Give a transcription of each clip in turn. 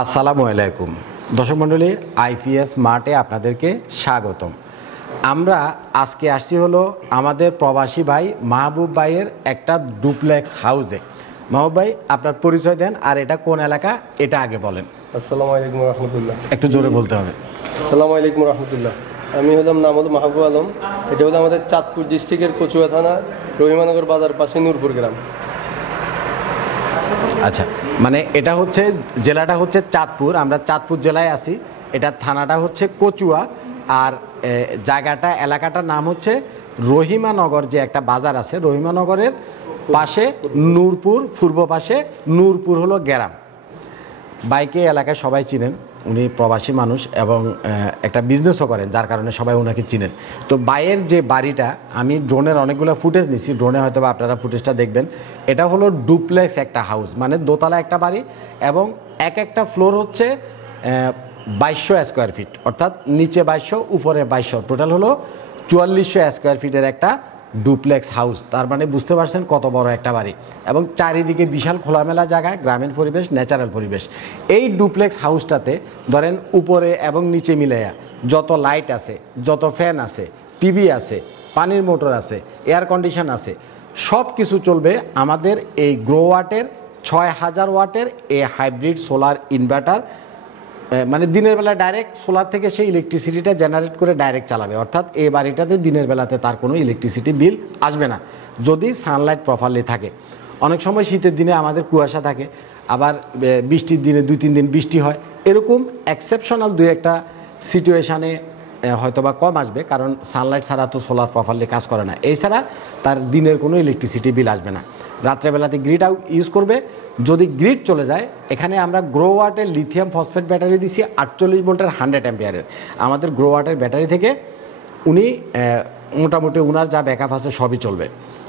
আসসালামু আলাইকুম দর্শক মণ্ডলী, আইপিএস মার্টে আপনাদেরকে স্বাগতম। আমরা আজকে আসছি হলো আমাদের প্রবাসী ভাই মাহবুব ভাইয়ের একটা ডুপ্লেক্স হাউসে। মাহবুব ভাই, আপনার পরিচয় দেন, আর এটা কোন এলাকা এটা আগে বলেন। আসসালামু আলাইকুম রহমতুল্লাহ। একটু জোরে বলতে হবে। আসসালামু আলাইকুম রহমতুল্লাহ। আমি হলাম নাম হলো মাহবুব আলম। এটা হলো আমাদের চাঁদপুর ডিস্ট্রিক্টের কচুয়া থানা রহিমানগর বাজার পাশে নূরপুর গ্রাম। আচ্ছা, মানে এটা হচ্ছে জেলাটা হচ্ছে চাঁদপুর, আমরা চাঁদপুর জেলায় আছি। এটা থানাটা হচ্ছে কচুয়া, আর জায়গাটা এলাকাটার নাম হচ্ছে রহিমানগর। যে একটা বাজার আছে রহিমানগরের পাশে নূরপুর, পূর্ব পাশে নূরপুর হলো গ্রাম। বাইকে এলাকায় সবাই চিনেন, উনি প্রবাসী মানুষ এবং একটা বিজনেসও করেন, যার কারণে সবাই ওনাকে চিনেন। তো বাইয়ের যে বাড়িটা, আমি ড্রোনের অনেকগুলো ফুটেজ নিচ্ছি, ড্রোনে হয়তো বা আপনারা ফুটেজটা দেখবেন। এটা হলো ডুপ্লেক্স একটা হাউস, মানে দোতলা একটা বাড়ি, এবং এক একটা ফ্লোর হচ্ছে 2200 স্কোয়ার ফিট, অর্থাৎ নিচে 2200 উপরে 2200, টোটাল হলো 4400 স্কোয়ার ফিটের একটা ডুপ্লেক্স হাউস। তার মানে বুঝতে পারছেন কত বড় একটা বাড়ি, এবং চারিদিকে বিশাল খোলামেলা জায়গায়, গ্রামীণ পরিবেশ, ন্যাচারাল পরিবেশ। এই ডুপ্লেক্স হাউসটাতে ধরেন উপরে এবং নিচে মিলাইয়া যত লাইট আছে, যত ফ্যান আছে, টিভি আছে, পানির মোটর আছে, এয়ার কন্ডিশন আছে, সব কিছু চলবে আমাদের এই গ্রোওয়াটের 6000 ওয়াটের এই হাইব্রিড সোলার ইনভার্টার। মানে দিনের বেলা ডাইরেক্ট সোলার থেকে সেই ইলেকট্রিসিটিটা জেনারেট করে ডাইরেক্ট চালাবে, অর্থাৎ এই বাড়িটাতে দিনের বেলাতে তার কোনো ইলেকট্রিসিটি বিল আসবে না, যদি সানলাইট প্রপারলি থাকে। অনেক সময় শীতের দিনে আমাদের কুয়াশা থাকে, আবার বৃষ্টির দিনে 2-3 দিন বৃষ্টি হয়, এরকম এক্সেপশনাল 2-1টা সিচুয়েশানে হয়তোবা কম আসবে, কারণ সানলাইট ছাড়া তো সোলার প্রপারলি কাজ করে না। এছাড়া তার দিনের কোনো ইলেকট্রিসিটি বিল আসবে না। রাত্রেবেলাতে গ্রিড ইউজ করবে। যদি গ্রিড চলে যায়, এখানে আমরা গ্রোওয়াটের লিথিয়াম ফসফেট ব্যাটারি দিছি 48 ভোল্টের 100 অ্যাম্পিয়ারের। আমাদের গ্রোওয়াটের ব্যাটারি থেকে উনি মোটামুটি উনার যা ব্যাকআপ আছে সবই চলবে।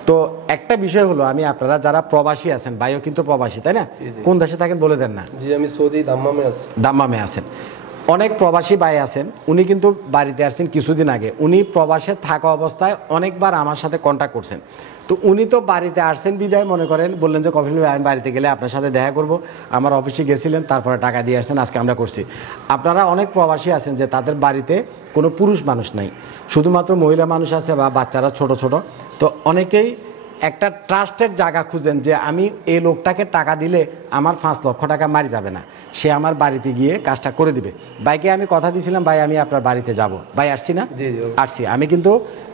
তো একটা বিষয় হলো, আমি আপনারা যারা প্রবাসী আছেন, ভাইও কিন্তু প্রবাসী, তাই না? কোন দেশে থাকেন বলে দেন না? জি, আমি সৌদি দাম্মামে আছি। দাম্মামে আছেন। অনেক প্রবাসী ভাই আছেন, উনি কিন্তু বাড়িতে আসছেন কিছুদিন আগে। উনি প্রবাসে থাকা অবস্থায় অনেকবার আমার সাথে কন্ট্যাক্ট করছেন। তো উনি তো বাড়িতে আসছেন বিদায় মনে করেন, বললেন যে কফিল ভাই আমি বাড়িতে গেলে আপনার সাথে দেখা করব। আমার অফিসে গেছিলেন, তারপরে টাকা দিয়ে আসছেন, আজকে আমরা করছি। আপনারা অনেক প্রবাসী আছেন যে তাদের বাড়িতে কোনো পুরুষ মানুষ নাই, শুধুমাত্র মহিলা মানুষ আছে বা বাচ্চারা ছোট ছোট। তো অনেকেই একটা ট্রাস্টের জায়গা খুঁজেন যে আমি এই লোকটাকে টাকা দিলে আমার 5 লক্ষ টাকা মারি যাবে না, সে আমার বাড়িতে গিয়ে কাজটা করে দিবে। ভাইকে আমি কথা দিয়েছিলাম, ভাই আমি আপনার বাড়িতে যাব। ভাই আসছি না? আসছি। আমি কিন্তু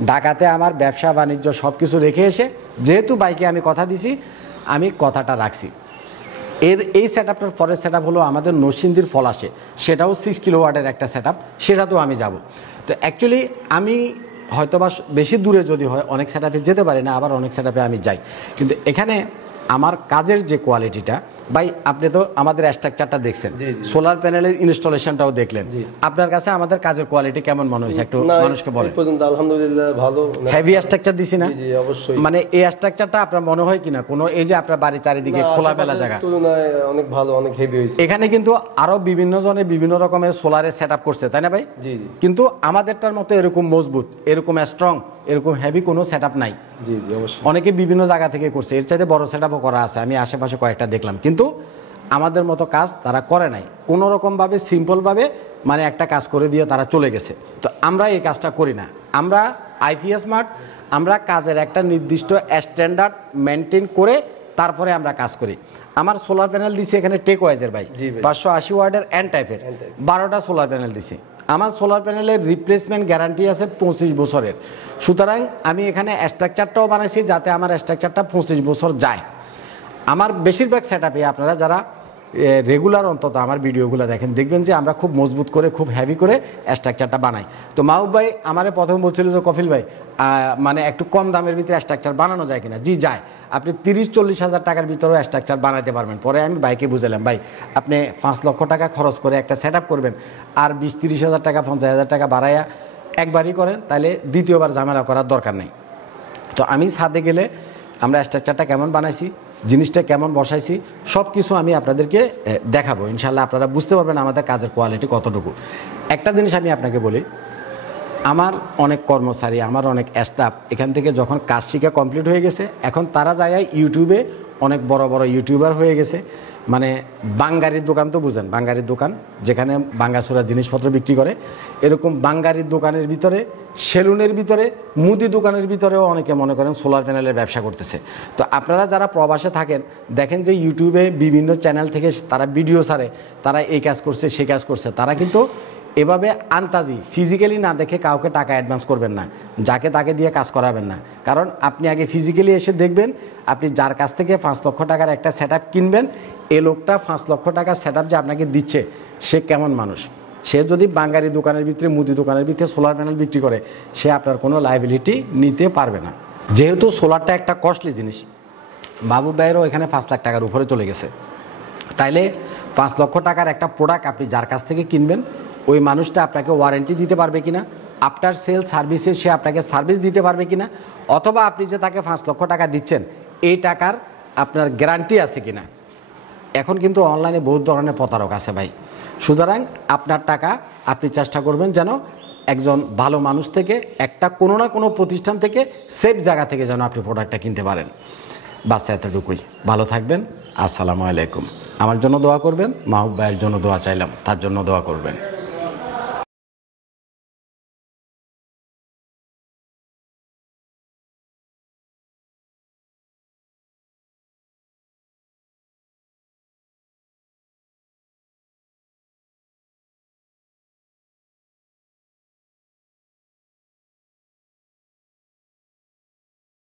ঢাকাতে আমার ব্যবসা বাণিজ্য সব কিছু রেখে এসে, যেহেতু ভাইকে আমি কথা দিছি, আমি কথাটা রাখছি। এই সেট আপটার পরের সেট আপ হলো আমাদের নরসিংদীর ফলাশে, সেটাও 6 কিলোওয়াটের একটা সেট আপ, সেটাতেও আমি যাব। তো অ্যাকচুয়ালি আমি হয়তোবা বেশি দূরে যদি হয় অনেক সেট আপে যেতে পারি না, আবার অনেক সেট আপে আমি যাই। কিন্তু এখানে আমার কাজের যে কোয়ালিটিটা, ভাই আপনি তো আমাদের স্ট্রাকচারটা দেখছেন, সোলার প্যানেলের ইনস্টলেশনটাও দেখলেন, আপনার কাছে আমাদের কাজের কোয়ালিটি কেমন মনে হয়েছে একটু মানুষকে বলেন। আলহামদুলিল্লাহ ভালো, হেভি স্ট্রাকচার দিছি না? জি অবশ্যই। মানে এই স্ট্রাকচারটা আপনার মনে হয় কিনা কোনো, এই যে আপনার বাড়ির চারিদিকে খোলামেলা জায়গা, তুলনায় অনেক ভালো, অনেক হেভি হয়েছে। এখানে কিন্তু আরো বিভিন্ন জনে বিভিন্ন রকমের সোলারের সেট আপ করছে, তাই না ভাই? জি। কিন্তু আমাদেরটার মতো এরকম মজবুত, এরকম স্ট্রং, এরকম হেভি কোনো সেট আপ নাই। জি জি অবশ্যই। অনেকে বিভিন্ন জায়গা থেকে করছে, এর চাইতে বড় সেট আপও করা আছে, আমি আশেপাশে কয়েকটা দেখলাম, কিন্তু আমাদের মতো কাজ তারা করে নাই। কোনো রকমভাবে সিম্পলভাবে মানে একটা কাজ করে দিয়ে তারা চলে গেছে। তো আমরা এই কাজটা করি না। আমরা আইপিএস মার্ট, আমরা কাজের একটা নির্দিষ্ট স্ট্যান্ডার্ড মেনটেন করে তারপরে আমরা কাজ করি। আমার সোলার প্যানেল দিছি এখানে টেক ওয়াইজের ভাই, 580 ওয়াটের এন টাইপের 12টা সোলার প্যানেল দিছি। আমার সোলার প্যানেলের রিপ্লেসমেন্ট গ্যারান্টি আছে 25 বছরের। সুতরাং আমি এখানে স্ট্রাকচারটাও বানাইছি যাতে আমার স্ট্রাকচারটা 25 বছর যায়। আমার বেশিরভাগ সেট আপে আপনারা যারা রেগুলার অন্তত আমার ভিডিওগুলো দেখেন, দেখবেন যে আমরা খুব মজবুত করে, খুব হেভি করে স্ট্রাকচারটা বানাই। তো মাহবুব ভাই আমারে প্রথমে বলছিল যে কফিল ভাই মানে একটু কম দামের ভিতরে স্ট্রাকচার বানানো যায় কিনা? জি যায়, আপনি 30-40 হাজার টাকার ভিতরেও স্ট্রাকচার বানাতে পারবেন। পরে আমি ভাইকে বুঝালাম, ভাই আপনি 5 লক্ষ টাকা খরচ করে একটা সেট আপ করবেন, আর 20-30 হাজার টাকা 50 হাজার টাকা বাড়াইয়া একবারই করেন, তাহলে দ্বিতীয়বার ঝামেলা করার দরকার নেই। তো আমি ছাদে গেলে আমরা স্ট্রাকচারটা কেমন বানাইছি, জিনিসটা কেমন বসাইছি, সব কিছু আমি আপনাদেরকে দেখাবো। ইনশাল্লাহ আপনারা বুঝতে পারবেন আমাদের কাজের কোয়ালিটি কতটুকু। একটা জিনিস আমি আপনাকে বলি, আমার অনেক কর্মচারী, আমার অনেক স্টাফ এখান থেকে যখন কাজ শিখে কমপ্লিট হয়ে গেছে, এখন তারা যায় ইউটিউবে অনেক বড় বড় ইউটিউবার হয়ে গেছে। মানে বাঙ্গারির দোকান তো বুঝেন, বাঙ্গারির দোকান যেখানে বাঙ্গাসুরা জিনিসপত্র বিক্রি করে, এরকম বাঙ্গারির দোকানের ভিতরে, সেলুনের ভিতরে, মুদি দোকানের ভিতরেও অনেকে মনে করেন সোলার প্যানেলের ব্যবসা করতেছে। তো আপনারা যারা প্রবাসে থাকেন দেখেন যে ইউটিউবে বিভিন্ন চ্যানেল থেকে তারা ভিডিও ছাড়ে, তারা এই কাজ করছে সেই কাজ করছে, তারা কিন্তু এভাবে আন্তাজি ফিজিক্যালি না দেখে কাউকে টাকা অ্যাডভান্স করবেন না, যাকে তাকে দিয়ে কাজ করাবেন না। কারণ আপনি আগে ফিজিক্যালি এসে দেখবেন, আপনি যার কাছ থেকে 5 লক্ষ টাকার একটা সেট কিনবেন, এ লোকটা 5 লক্ষ টাকার সেট যে আপনাকে দিচ্ছে সে কেমন মানুষ। সে যদি বাঙ্গারি দোকানের ভিতরে, মুদি দোকানের ভিতরে সোলার প্যানেল বিক্রি করে, সে আপনার কোনো লায়াবিলিটি নিতে পারবে না। যেহেতু সোলারটা একটা কস্টলি জিনিস, মাহবুব ভাইয়েরও এখানে 5 লাখ টাকার উপরে চলে গেছে, তাইলে 5 লক্ষ টাকার একটা প্রোডাক্ট আপনি যার কাছ থেকে কিনবেন, ওই মানুষটা আপনাকে ওয়ারেন্টি দিতে পারবে কিনা, আফটার সেল সার্ভিসে সে আপনাকে সার্ভিস দিতে পারবে কিনা, অথবা আপনি যে তাকে 5 লক্ষ টাকা দিচ্ছেন এই টাকার আপনার গ্যারান্টি আছে কিনা। এখন কিন্তু অনলাইনে বহুত ধরনের প্রতারক আছে ভাই। সুতরাং আপনার টাকা আপনি চেষ্টা করবেন যেন একজন ভালো মানুষ থেকে, একটা কোনো না কোনো প্রতিষ্ঠান থেকে, সেফ জায়গা থেকে যেন আপনি প্রোডাক্টটা কিনতে পারেন। বাস এতটুকুই। ভালো থাকবেন। আসসালামু আলাইকুম। আমার জন্য দোয়া করবেন, মাহবুব ভাইয়ের জন্য দোয়া চাইলাম, তার জন্য দোয়া করবেন।